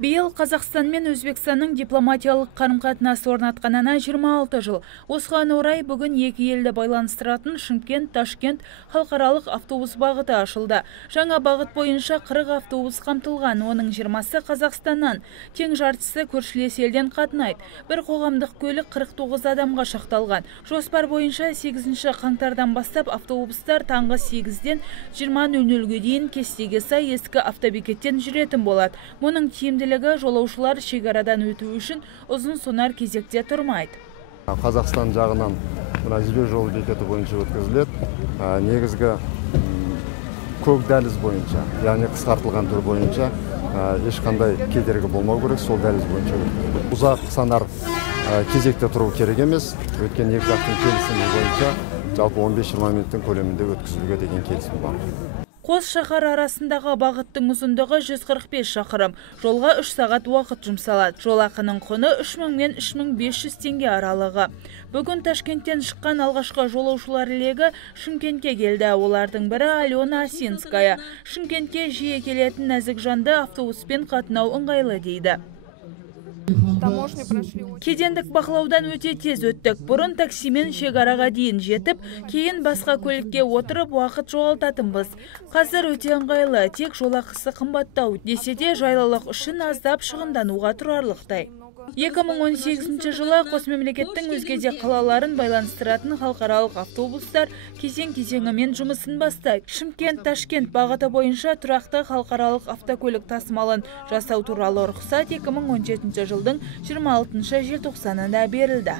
Биыл Қазақстан мен Өзбекстанның дипломатиялық қарым-қатынас орнатқанына 26 жыл. Осыған орай бүгін екі елді байланыстыратын Шымкент-Ташкент халықаралық автобус бағыты ашылды. Жаңа бағыт бойынша 40 автобус қамтылған, оның 20-сы Қазақстаннан, тең жартысы көршілес елден қатынайды. Бір қоғамдық көлік 49 адамға шақталған. Жоспар бойынша 8 қаңтардан бастап автобустар таңғы 8-ден 20:00-ге дейін кестеге сай ескі автобекеттен жүретін болады. Мұның тиімділігі жолаушылар шекарадан өту үшін ұзын сонар кезекте тұрмайды. Қазақстан жағынан жібек жолы бекеті бойынша өткізіледі. Негізгі көк дәліз бойынша, яғни қысқартылған түр бойынша ешқандай кедергі болмау керек, сол дәліз бойынша өткізіледі. Ұзақ санар кезекте тұру керек емес, өткен екі жақтың келісімі бойынша жалпы 15-20 минуттың көлемінде өткізілуге деген келісім бар. Қос шаһар арасындағы бағыттың ұзындығы 145 шақырым. Жолға 3 сағат уақыт жұмсалады. Жолақының құны 3000 мен 3500 теңге аралығы. Бүгін Ташкенттен шыққан алғашқы жолаушылар легі Шымкентке келді. Олардың бірі Алена Осинская. Шымкентке жиі келетін нәзік жанды автобуспен қатынау ыңғайлы дейді. Кедендік бақылаудан өте тез өттік. Бұрын таксимен шекараға дейін жетіп, кейін басқа көлікке отырып уақыт жоғалтатынбыз. Қазір өте ыңғайлы, тек жолақысы қымбаттау, десе де жайлылық үшін аздап шығындануға тұрарлықтай. 2018 жылы қос мемлекеттің өзге де қалаларын байланыстыратын халықаралық автобустар кезең-кезеңімен жұмысын бастайды. Шымкент-Ташкент бағыты бойынша тұрақты халықаралық автокөлік тасымалын жасау туралы рұқсат 2017 жылдың 26 желтоқсанында берілді.